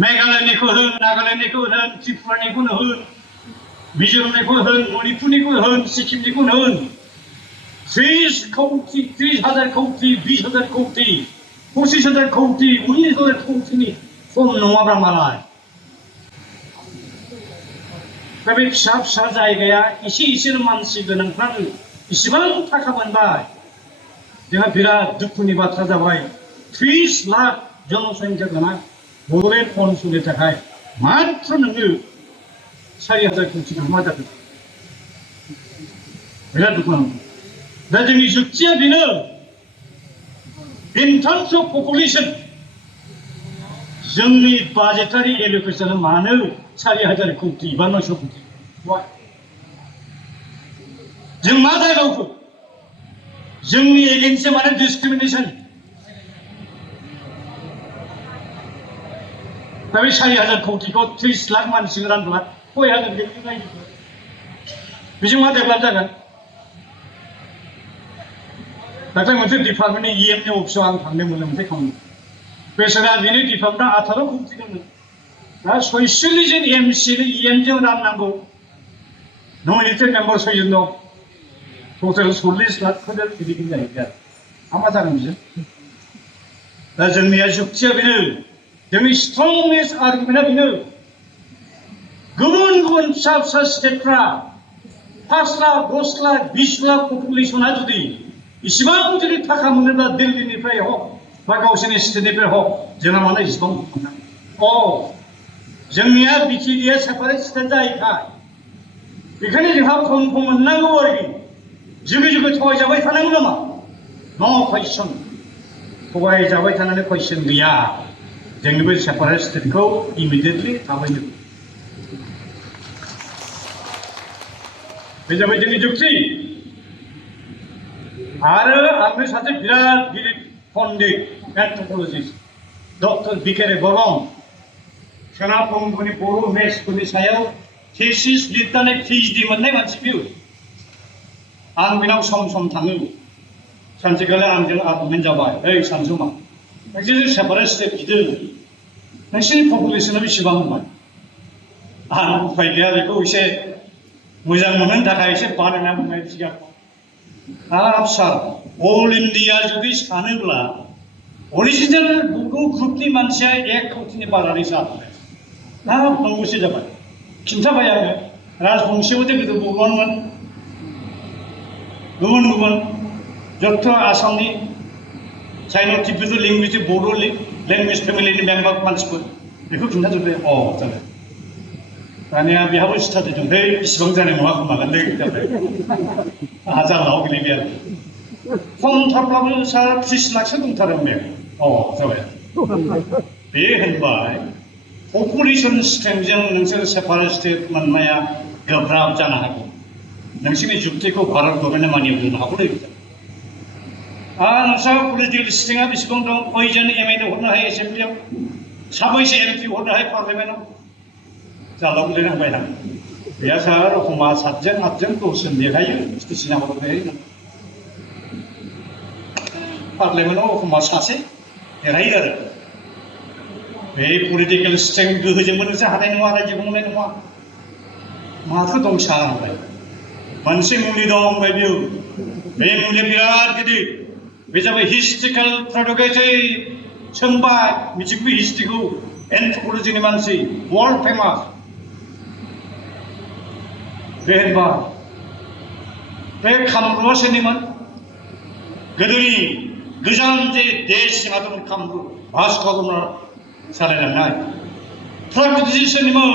मेघालयनिखौ होन नागालेण्डनिखौ होन त्रिपुरानिखौनो होन मिजोरामनिखौ होन मणिपुरनिखौ होन सिक्किमनिखौनो होन 30,000 कोटी 20,000 कोटी 25,000 कोटी 19,000 कोटीनि खम नङाब्रा मालाय दा बे फिसा फिसा जायगाया एसे मानसि गोनांफ्रानो इसिबां थाखा मोनबाय जोंहा बिराद दुखुनि बाथ्रा जाबाय 30 लाख जनसंख्या गोनां बड'लेण्ड ओनसोलनि थाखाय मात्र नोङो 4,000 कोटी मा जाखो बिराद दुखु नांगौ दा जोंनि जुक्तिया बेनो इन टार्म्स अफ पपुलेशन जोंनि बाजेटारि एलोकेशना मानो 4,000 कोटी बा 900 कोटी जों मा जायगायाव जोंनि एगेन्स्ट माने डिस्क्रिमिनेशन दा बे 4,000 कोटीखौ 30 लाख मानसि रानब्ला कय हाजार गोग्लैगोन नायदो बेजों मा डेभेलप जागोन दाख्लै मोनसे डिपार्टमेन्टनि इएमनि अफिसाव आं थांदोंमोन मोनसे खामानि बेसेरा बेनि डिपार्टमेन्टआ 18 कोटी दङ दा 46 जन एमसिनि इएमजों राननांगौ नमिनेटेड मेम्बार 6 जन दं टटेल 40 लाख खोदोर बिदिखौ जाहैबाय आरो मा जागोन बिजों दा जोंनिया जुक्तिया बेनो जोंनि स्ट्रंगेस्ट आर्गुमेन्टआ बेनो गुबुन गुबुन फिसा फिसा स्टेटफ्रा 5 लाख 10 लाख 20 लाख पपुलेसना जुदि इसिबां जुदि थाखा मोनोब्ला दिल्लीनिफ्राय हक बा गावसोरनि स्टेटनिफ्राय हक जोंहा मानो इसिबां मोननांगौ जोंनिया बिटिडिया सेपारेट स्टेट जाहैखाय बेखायनो जोंहा खम मोननांगौ आरोखि जुगे जुगे थगायजाबाय थानांगौ नामा नो कुइसन थगायजाबाय थानानै कुइसन गैया जोंनि बे सेपारेट स्टेटखौ इमिडियेटलि थाबैनो बे जाबाय जोंनि जुक्ति आरो आंनो सासे बिराद गिदिर पण्डित एन्थ्रपलजिस्ट डक्टर बिकेरे बरं सोनाब बंग'नि बर' मेथ्सफोरनि सायाव थेसिस लिरनानै पिएइचडि मोननाय मानसि बियो आं बिनाव सम सम थाङो सानसेखालि आंजों आर्गुमेन्ट जाबाय ओइ सानजुमा नोंसोर सेपारेट स्टेट गिदिर नोंसोरनि पपुलेसना बेसेबां होनबाय आं उफाय गैया बेखौ एसे मोजां मोननो थाखाय एसे बानायना बुंनाय सिगांखौ हाब सार अल इन्डिया जुदि सानोब्ला अरिजिनेल बर' ग्रुपनि मानसिया 1 कोटीनि बारानि जाबाय हाब नंगौसो जाबाय खिन्थाबाय आङो राजबंशीयावथ' गोदो बर'मोन गुबुन गुबुन जत्थ' आसामनि चाइना तिब्बेट लेंगुवेज बर' लेंगुवेज फेमिलिनि मेम्बार मानसिफोर बेखौ खिन्थाजोब्बाय जाबाय दानिया बेहाबो स्टाडि दं इसिबां जानाय नङा खोमागोनलै जाबाय आंहा जालाव गोलैबाय आरो खमथारब्लाबो सार 30 लाखसो दंथारो बे जाबाय बे होनबाय पपुलेसन स्ट्रेंथजों नोंसोर सेपारेट स्टेट मोननाया गोब्राब जानो हागौ नोंसोरनि जुक्तिखौ भारत गभर्नमेन्टआ मानियाव दोननो हागौ नोंस्रा पलिटिकेल स्ट्रेंथआ बेसेबां दं खयजन एमएलए हरनो हायो एसेम्ब्लियाव साबैसे एमपि हरनो हायो पार्लियामेन्टआव जालाव गोलैनांबाय आं गैया सार एखमबा 7 जन 8 जन 10 जन देखायो स्टेसना हरनो पार्लियामेन्टआव एखमबा सासे देरहायो आरो बे पलिटिकेल स्ट्रेंथ गोहोजोंबो नोंसोर हानाय नङा रायजो खुंनाय नङा माथो दं सार होनबाय मोनसे मुलि दं होनबाय बियो बे मुलिया बिराद गिदिर बे जाबाय हिस्ट्रिकेल प्रेरोगेटिभ सोंबाय मिथिगौ हिस्ट्रिखौ एन्थ्रपलजिनि मानसि वर्ल्ड फेमास बे होनबाय बे कामरुपआ सोरनिमोन गोदोनि गोजाम जे देश सिङा दंमोन कामरुप भास्करमोना सालायलांनाय प्रागज्योतिष सोरनिमोन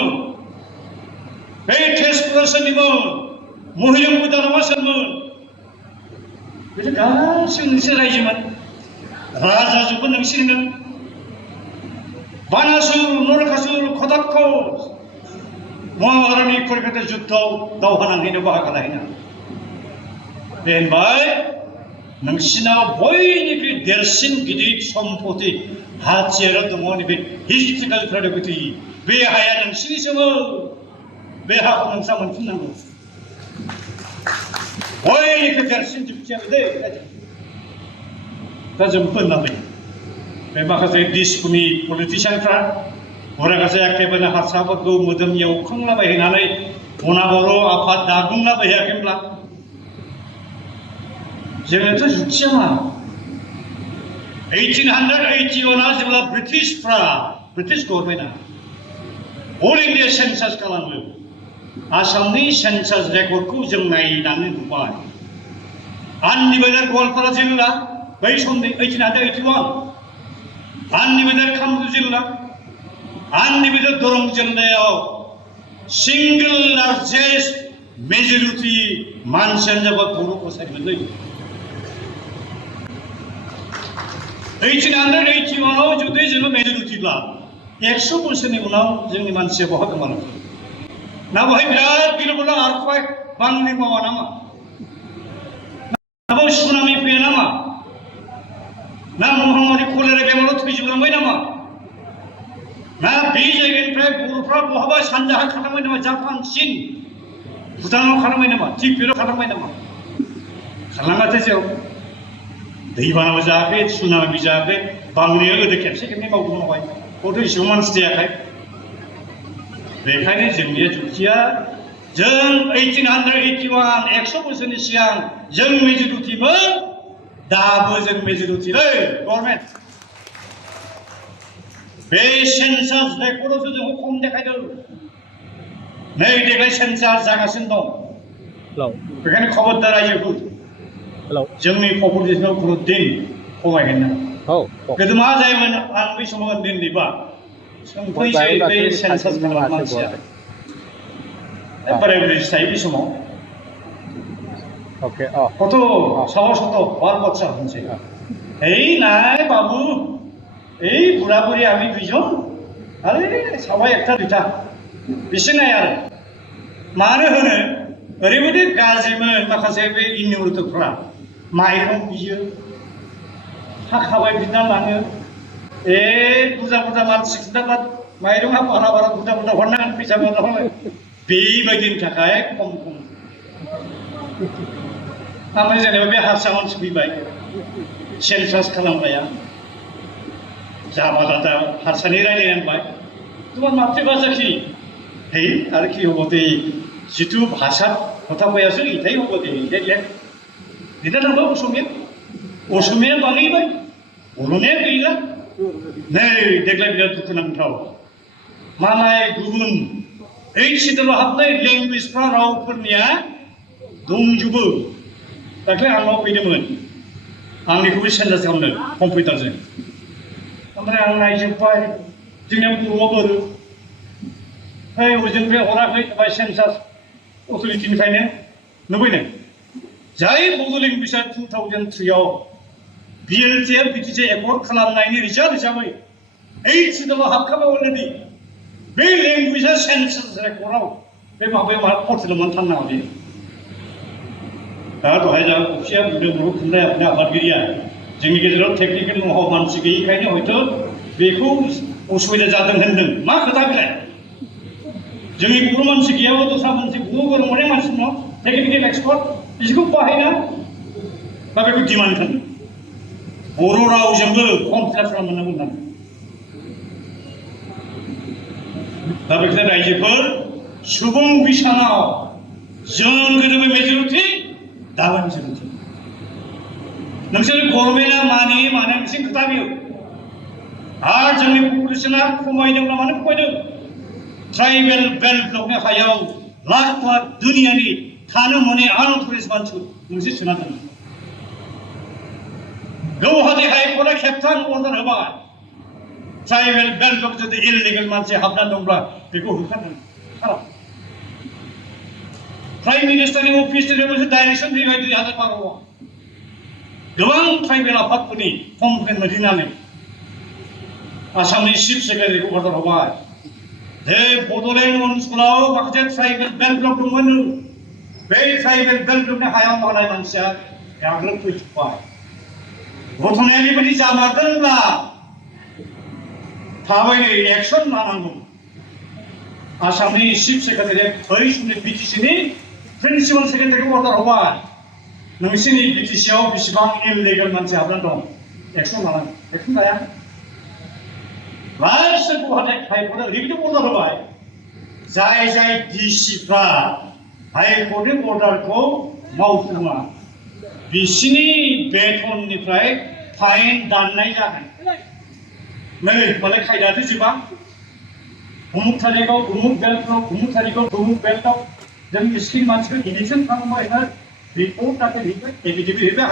बे तेजपुरा सोरनिमोन महिरंग दानबआ सोरमोन बिसोर गासिबो नोंसोर रायजोमोन राजाजोंबो नोंसोरनो बानासुर नरकासुर कटाक्ष महाभारतनि कुरुक्षेत्र जुद्धआव दावहा नांहैनो बाहागो लाहैनो बे होनबाय नोंसिनाव बयनिख्रुइ देरसिन गिदिर सम्पति हाथियारा दङ नैबे हिस्ट्रिकेल प्रेरोगेटिभ बे हाया नोंसिनिसोमोन बे हाखौ नोंस्रा मोनफिननांगौ बयनिख्रुइ देरसिन जुक्तिया बे दा जों खोनाबाय बे माखासे दिसपुरनि पलिटिशियानफ्रा उरागासे एखेबारे हारसाफोरखौ मोदोम एवखांलाबायहैनानै अना बर' आफाद दागुंलाबायहायाखैब्ला जोंनोथ' जुक्तिया मा 1881 जेब्ला ब्रिटिश गभर्नमेन्टआ अल इंडिया सेन्सास खालामो आसामनि सेन्सास रेकर्डखौ जों नायनानै नुबाय आनडिभाइडेड गवालपारा जिल्ला बै समनि 1881 आनडिभाइडेड कामरुप जिल्ला आनडिभाइडेड दरं जिल्लायाव सिंगल लार्जेस्ट मेजरिटी मानसियानो जाबाय बर' कसारिमोनलै 1881 जुदि जोङो मेजरिटिब्ला 100 बोसोरनि उनाव जोंनि मानसिया बहा गोमालांगोन ना बहाय बिराद गिलुबालु आर्थक्वेक बांग्रिं मावा नामा ना बाव सुनामि फैया नामा ना महामारि कलेरा बेमाराव थैजोबलांबाय नामा ना बे जायगानिफ्राय बर'फ्रा बहाबा सानजाहा खारलांबाय नामा जापान चीन भुटानाव खारलांबाय नामा तिब्बेताव खारलांबाय नामा खारलाङाखै जेराव दैबानाबो जायाखै सुनामि जायाखै बांग्रिया गोदो खेबसे खेबनै मावबाय गथ' इसेबां मानसि जायाखै बेखायनो जोंनिया जुक्तिया जों 1881 100 बोसोरनि सिगां जों मेजरिटिमोन दाबो जों मेजरिटिलै गभर्नमेन्ट बे सेन्सास रेकर्डआवसो जों खम देखायदों नै देग्लाय सेन्सास जागासिनो दं बेखायनो खबरदार रायजोफोर जोंनि पपुलेसनाव दिन खमायगोन ना गोदो मा जायोमोन आं बै समाव उन्दैबा सोंफैसै बे सेन्सास खालामनाय मानसिया बोराय बुरै थायो बे समाव কত সাহস হতো বার বাচ্চা হচ্ছে এই নাই বাবু এই বুড়া বুড়ি আমি দুইজন আরে সবাই একটা দুইটা বেশি নাই আর मानो होनो ओरैबायदि गाज्रिमोन माखासे बे इन्युरिटफ्रा माइरं बियो हाखाबाय बिना लाङो बुरजा बुरजा मानसि खिन्थाब्ला माइरंआ बारा बारा बुरजा बुरजा हरनांगोन फैसा बुरजा हरनांगोन बेबायदिनि थाखाय खम खम ओमफ्राय जेनेबा बे हारसा मानसि फैबाय सेन्सास खालामग्राया जाबा दादा हारसानि रायलायनांबाय তোমার মাতৃভাষা কি এই আর কি হবো দে जितु भाषा কথা কইয়াছো ইটাই হবো দে দেখ এটা নাও असमिया बाङैबाय बर'निया गैला नै देग्लाय बिराद दुखुनांथाव मालाय गुबुन सिटलाव हाबनाय लेंगुवेजफ्रा रावफोरनिया दंजोबो दाख्लै आंनाव फैदोंमोन आंनिखौबो सेन्सास खालामदों कम्पिउटारजों ओमफ्राय आं नायजोब्बाय जोंनिया बर'आव बोरो ओजोंनिफ्राय हराखै बाय सेन्सास अथ'रिटिनिफ्रायनो नुबायनो जाय बड' लेंगुवेजआ 2003 आव BLTF BTJ एकर्ड खालामनायनि रिजाल्ट हिसाबै सिटलाव हाबखाबाय अलरेडि बे लेंगुवेजआ सेन्सास रेकर्डआव बे माबायाव मा पर्टेलाव मानो थांनाङा बे दा दहाय जों अफिसिया बुंदों बर' थुनलाइ आफादनि आफादगिरिया जोंनि गेजेराव टेकनिकेल न'हाव मानसि गैयैखायनो हयथ' बेखौ उसुबिदा जादों होनदों मा खोथा बेलाय जोंनि बर' मानसि गैयाबा दस्रा मानसि बर' गोरों मानसि दङ टेकनिकेल एक्सपार्ट बिसोरखौ बाहायना बा बेखौ डिमान्ड खालामदों बर' रावजोंबो कम्पिउटार खालामनांगौ होननानै दा बेखायनो रायजोफोर सुबुं बिसानाव जों गोदो मेजरिटि दाबो मेजरिटि नोंसोर गभर्नमेन्टआ मानियो मानो नोंसोर खोथा बियो आरो जोंनि पपुलेसना खमायदोंब्ला मानो खमायदों ट्राइबेल बेल्ट ब्लकनि हायाव लाख लाख दुनियानि थानो मोनै आनअथराइज्ड मानसिफोर नोंसोर सोना दोनो गौहाटी हाइकर्टआ खेबथाम अर्डार होबाय ट्राइबेल बेल्ट ब्लक जुदि इलिगेल मानसि हाबनानै दंब्ला बेखौ होखारनो प्राइम मिनिस्टारनि अफिसनिफ्राय मोनसे डाइरेक्सन फैबाय 2012 आव गोबां ट्राइबेल आफादफोरनि कमप्लेन मोनहैनानै आसामनि चिफ सेक्रेटारिखौ अर्डार होबाय जे बड'लेण्ड ओनसोलाव माखासे ट्राइबेल बेल्ट ब्लक दंमोन बे ट्राइबेल बेल्ट ब्लकनि हायाव मावनाय मानसिया गाग्लोबफैजोब्बाय घटनाया बेबायदि जामारदोंब्ला थाबैनो एक्सन लानांगौ आसामनि चिफ सेक्रेटारिया बै समनि बिटिसिनि प्रिन्सिपाल सेक्रेटारिखौ अर्डार होबाय नोंसिनि बिटिसिआव बेसेबां इलिगेल मानसि हाबनानै दं एक्सन लानांगौ एक्सन लाया रायजो गुवाहाटी हाइकर्टआ ओरैबायदि अर्डार होबाय जाय जाय डिसिफ्रा हाइकर्टनि अर्डारखौ मावफुङा बिसिनि बेथननिफ्राय फाइन दाननाय जागोन। नै मालाय खायदायाथ' जोबा उमुक थारिखआव उमुक बेल्टआव उमुक तारिखआव उमुक बेल्टआव जों स्किम मानसिखौ इलेक्सन खालामबाय ना रिपर्ट दाखिल हैबाय एफिडेभिट हैबाय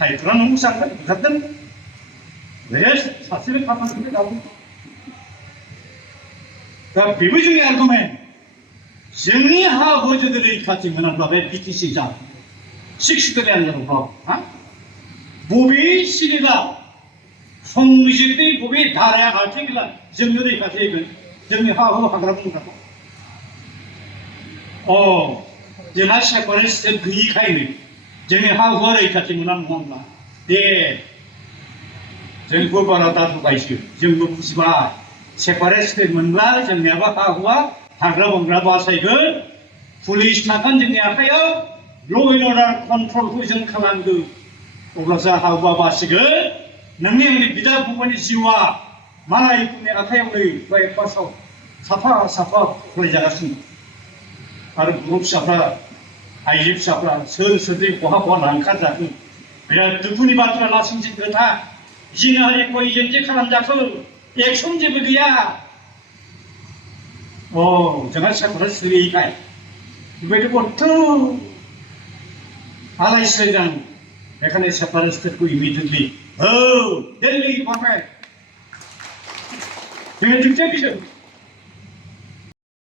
हाइकर्टआ नों मोजांबाय बुथारदों रेस्ट सासेबो खामानिखौनो दावो दा बेबो जोंनि आर्गुमेन्ट जोंनि हा हु जुदि रैखाथि मोनाब्ला बे बिटिसि जा 6 बिलियन रां बबे सिरिला संबिजिरनि बबे धाराया आर्टिकेला जोंनो रैखाथि होगोन जोंनि हा हु हाग्रा बंग्राखौ जोंहा सेपारेट स्टेट गैयिखायनो जोंनि हा हुआ रैखाथि मोना नङा होनब्ला दे जोंबो बारा दादुबायसो जोंबो बुजिबाय सेपारेट स्टेट मोनब्ला जोंनियाबो हा हुआ हाग्रा बंग्रा बासायगोन पुलिस थागोन जोंनि आखायाव ल' एन्ड अर्डार कन्ट्रलखौ जों खालामगोन अब्लासो हा हुआ बासिगोन नोंनि आंनि बिदा फंबायनि जिउआ मालायफोरनि आखायाव नै बाय फार्स्टआव साफा साफा फरायजागासिनो आरो बर' फिसाफ्रा आइजो फिसाफ्रा सोर सोरजों बहा बहा लांखारजाखो बिराद दुखुनि बाथ्रा लासिंसिं खोथा जिनाहारि कयजों जे खालामजाखो एक्सन जेबो गैया जोंहा सेपारेट गैयिखाय बेबायदि गथ' आलाय सिलाय जानांगौ बेखायनो सेपारेट स्टेटखौ इमिडियेटलि दिल्ली गभर्नमेन्ट जोङो दिन्थिया बिसोर